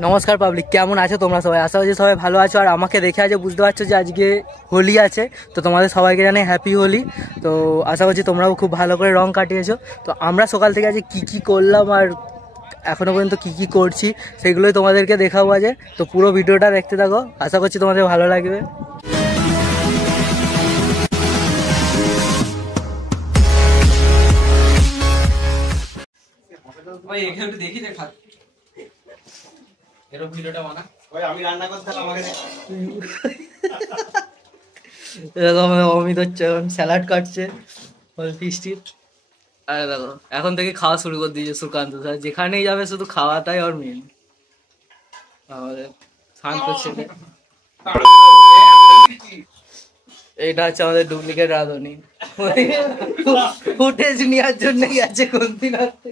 নমস্কার পাবলিক, কেমন আছো তোমরা সবাই? আশা করছি সবাই ভালো আছো। আর আমাকে দেখে আজ বুঝতে পারছো যে আজকে হোলি আছে, তো তোমাদের সবাইকে জানাই হ্যাপি হোলি। তো আশা করছি তোমরাও খুব ভালো করে রং কাটিয়েছো। তো আমরা সকাল থেকে আজকে কী করলাম আর এখনো পর্যন্ত কী করছি সেগুলোই তোমাদেরকে দেখাবো আজ। তো পুরো ভিডিওটা দেখতে থাকো, আশা করছি তোমাদের ভালো লাগবে। দেখি দেখা অমিত হচ্ছে এখন স্যালাড কাটছে ফিস্টির। আরে দেখো এখন থেকে খাওয়া শুরু করে দিয়েছে সুকান্ত স্যার, যেখানেই যাবে শুধু খাওয়াটাই ওর মেন। আমাদের শান্ত ছেলে, এটা হচ্ছে আমাদের ডুপ্লিকেট রাঁধুনি, ফুটেজ নেওয়ার জন্য গেছে কোন দিন আসতে।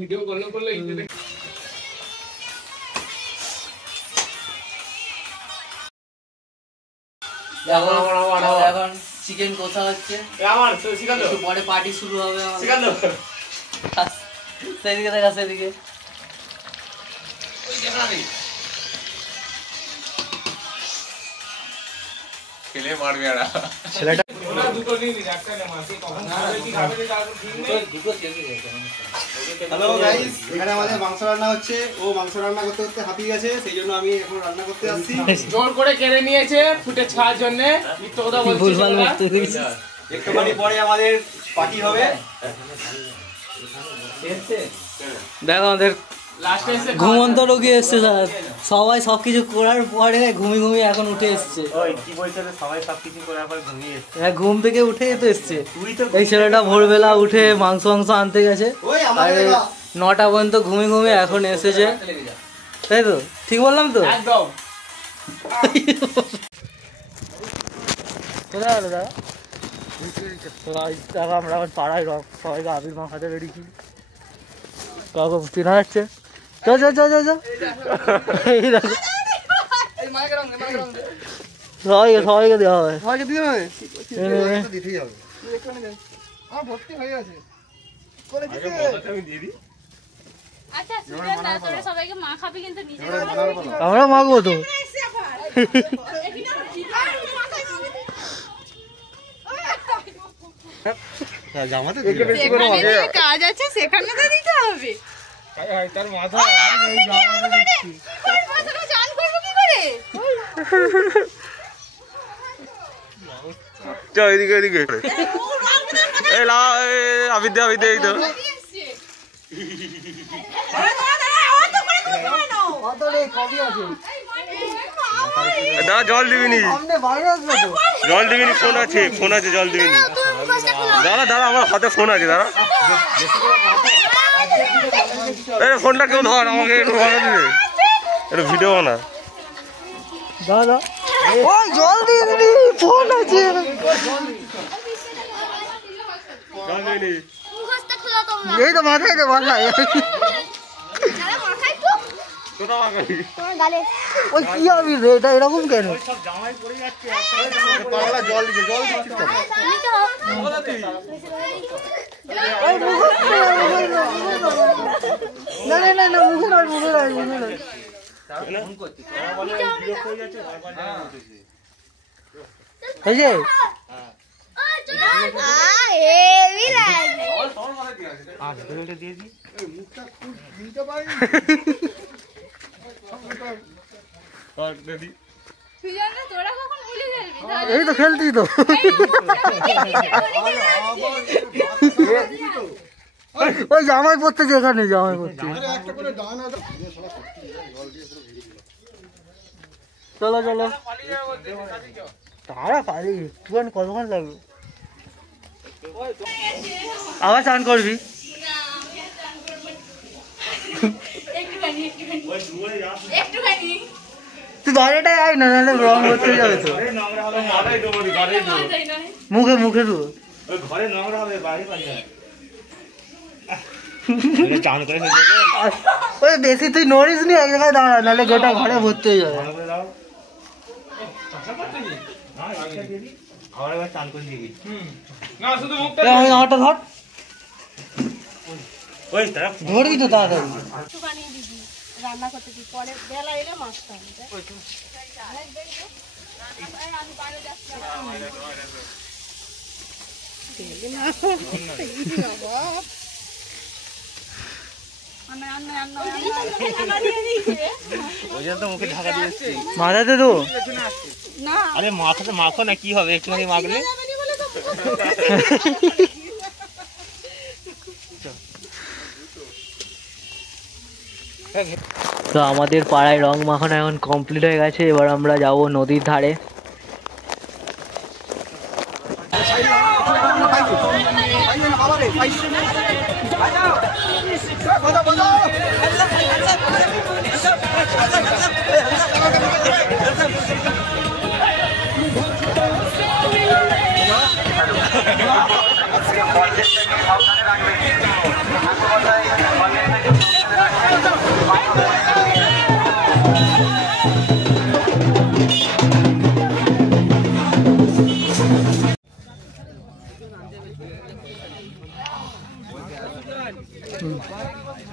ভিডিও করলে এখন চিকেন কষা হচ্ছে, একটু পরে পার্টি শুরু হবে। সেদিকে দেখা, সেদিকে খেলে মারবে ছেলেটা। হ্যালো গাইস, এখানে আমাদের মাংস রান্না হচ্ছে। ও মাংস রান্না করতে করতে হাঁপিয়ে গেছে, সেই জন্য আমি এখন রান্না করতে আসছি। জোর করে কেড়ে নিয়েছে ফুটে ছাড়ার জন্য। মিথ্যা কথা বলছি। একটুখানি পরে আমাদের পার্টি হবে। দেখো আমাদের ঘুমন্ত রোগী এসছে স্যার, সবাই সবকিছু করার পরে ঘুমিয়ে এখন উঠে এসছে। কি বলছে সবাই সবকিছু করার পর ঘুমিয়ে এসছে? হ্যাঁ, ঘুম থেকে উঠে তো এসছে। এই ছেলেটা ভোরবেলা উঠে মাংস আনতে গেছে, আর 9টা পর্যন্ত ঘুমিয়ে এখন এসেছে, তাই তো? ঠিক বললাম তো? একদম। চলে গেল দাদা। আমরা এখন পাড়ায় সবাইকে আবির মাখাতে বেরিয়েছি। কাউকে চেনা যাচ্ছে? চল চল চল চল, সবাইকে দেওয়া হবে। আমরা মাখবো তো। কাজ আছে সেখানে তো দিতে হবে। তার মাথা চান করবো কি করে? এদিকে এদিকে এই তো দাদা জল দিবিনি, ফোন আছে জল দিবিনি। দাদা আমার হাতে ফোন আছে, দাদা ফোনটা কেউ ধর, আমাকে একটু ভালো দিবে, একটু ভিডিও বানা। দাদা জল দিয়ে দিবি, ফোন আছে। এই তো মাথায় তো মাথায় ওই কি হবে রে, এটা এরকম কেন? জল দিচ্ছিস না না না, মুখে নয়, মুখে নয়, মুখে নয়। এই তো খেলতি তো। ওই জামাই পড়তেছে, এখানে জামাই পড়ছে। চলো চলো, তারা পারি একটুখানি, কতক্ষণ লাগবে? আবার চান করবি? তুই ঘরেটাই আয় না, নাহলে রং করতে যাবে তো। মুখে মুখে তো ঘরে নোংরা হবে, বাড়ি ওই বেশি তুই নড়িস নি, এক জায়গায় দাঁড়া, নাহলে গোটা ঘরে ভর্তি হয়ে যাবে। আমারটা ধর। ধরবি তো তাড়াতাড়ি। একটুখানি দিবি রান্না করতে দিই, পরে বেলা এলে মাছটা আনবে। আমি বাইরে যাচ্ছি। মাথাতে তো আরে মাথাতে মাখো না, কি হবে একটুখানি মাখলে। তো আমাদের পাড়ায় রং মাখানো এখন কমপ্লিট হয়ে গেছে, এবার আমরা যাব নদীর ধারে।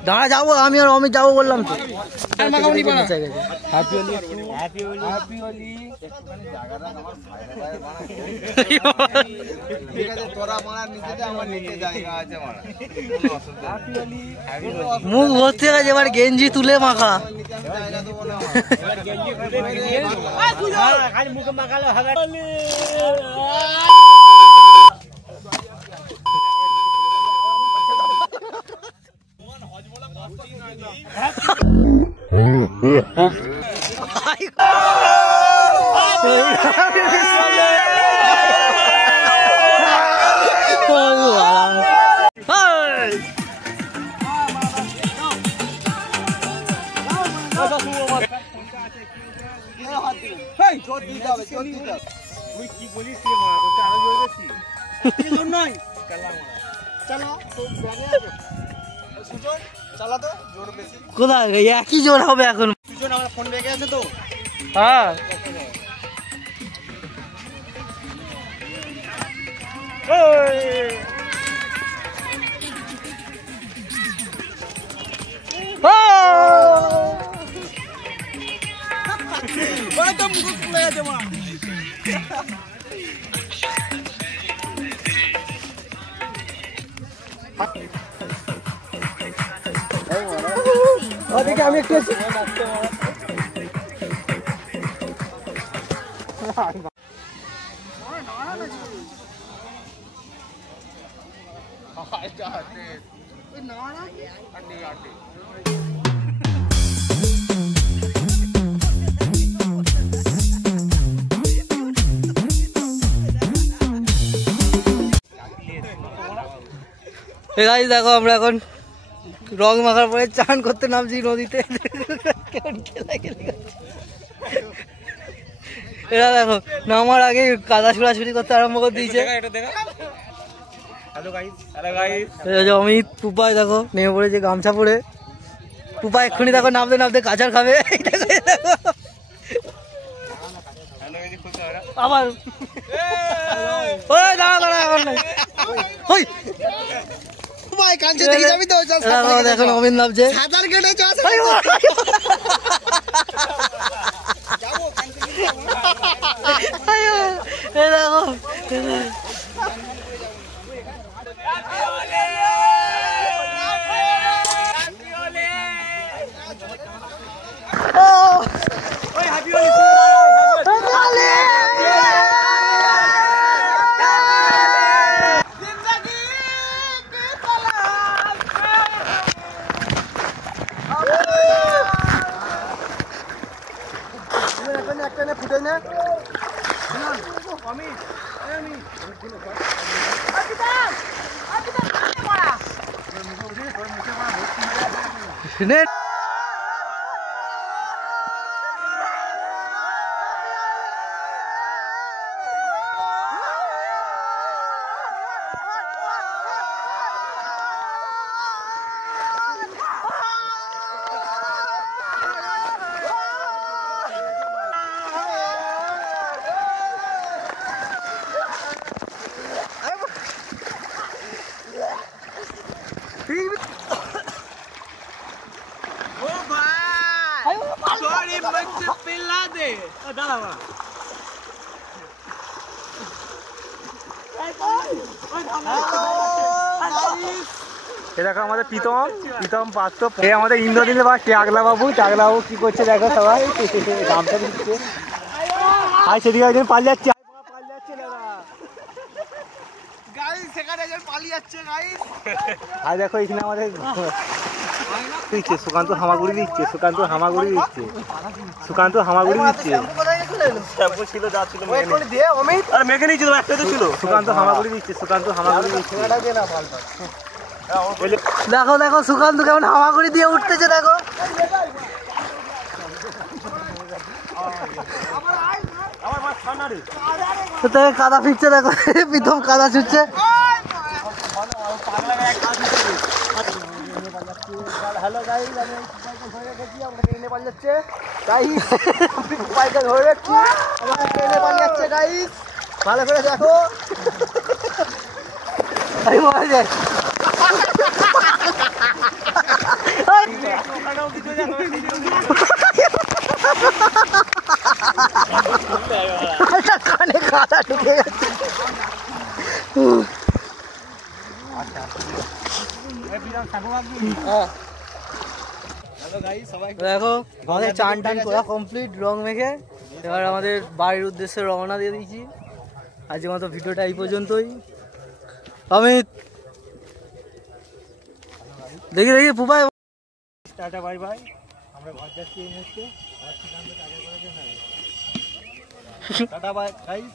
দাঁড়া যাবো, আমি আর অমিত যাবো বললাম তো। মুখ ভর্তি হয়ে গেছে, এবার গেঞ্জি তুলে মাখা। কোথায় একই জোর হবে এখন? ফোন বেগে আছে তো। হ্যাঁ আমি একটু দেখো আমরা এখন রং মাখার পরে চান করতে নামছি নদীতে। এরা দেখো নামার আগে কাদা ছুড়াছুড়ি করতে আরম্ভ করে দিয়েছে। অমিত পুপায় দেখো নেমে পড়েছে গামছা পরে। পুপা এক্ষুনি দেখো নামতে নামতে কাঁচার খাবে। আবার দাঁড়া দাঁড়া এখন নাই। দেখুন অমিত নামছে। দেখো আমাদের প্রীতম পাত্র, এ আমাদের ইন্দ্রনীল বা চাগলা বাবু কি করছে দেখো সবাই গামছা দিচ্ছে। আর সেদিকে একজন পালিয়ে যাচ্ছে, আর দেখো এখানে আমাদের দিচ্ছে সুকান্ত হামাগুড়ি দিচ্ছে। শ্যাম্পু ছিল যা ছিল মেখে নিয়েছিল, একটা তো ছিল। সুকান্ত হামাগুড়ি দিচ্ছে। দেখো সুকান্ত কেমন হামাগুড়ি দিয়ে উঠতেছে দেখো। কাদা ফিরছে দেখো, প্রীতম কাদা ছুটছে। হ্যালো গাইস, আমি ধরে রেখেছি, আমাকে ট্রেনে পালিয়ে যাচ্ছে গাইস। বাইকে ধরে রেখেছি, আমাকে ট্রেনে পালিয়ে যাচ্ছে গাইস। ভালো করে দেখো। আমি মারা যাই। কানে কাদা ঢুকে যাচ্ছে। দেখো আমাদের চান টান করা কমপ্লিট, রং মেখে এবার আমাদের বাড়ির উদ্দেশ্যে রওনা দিয়ে দিয়েছি। আজকের মতো ভিডিওটা এই পর্যন্তই। আমি দেখি পুপাই টাটা বাই বাই। আমরা ঘর যাচ্ছি এই মুহূর্তে। Tata bye guys.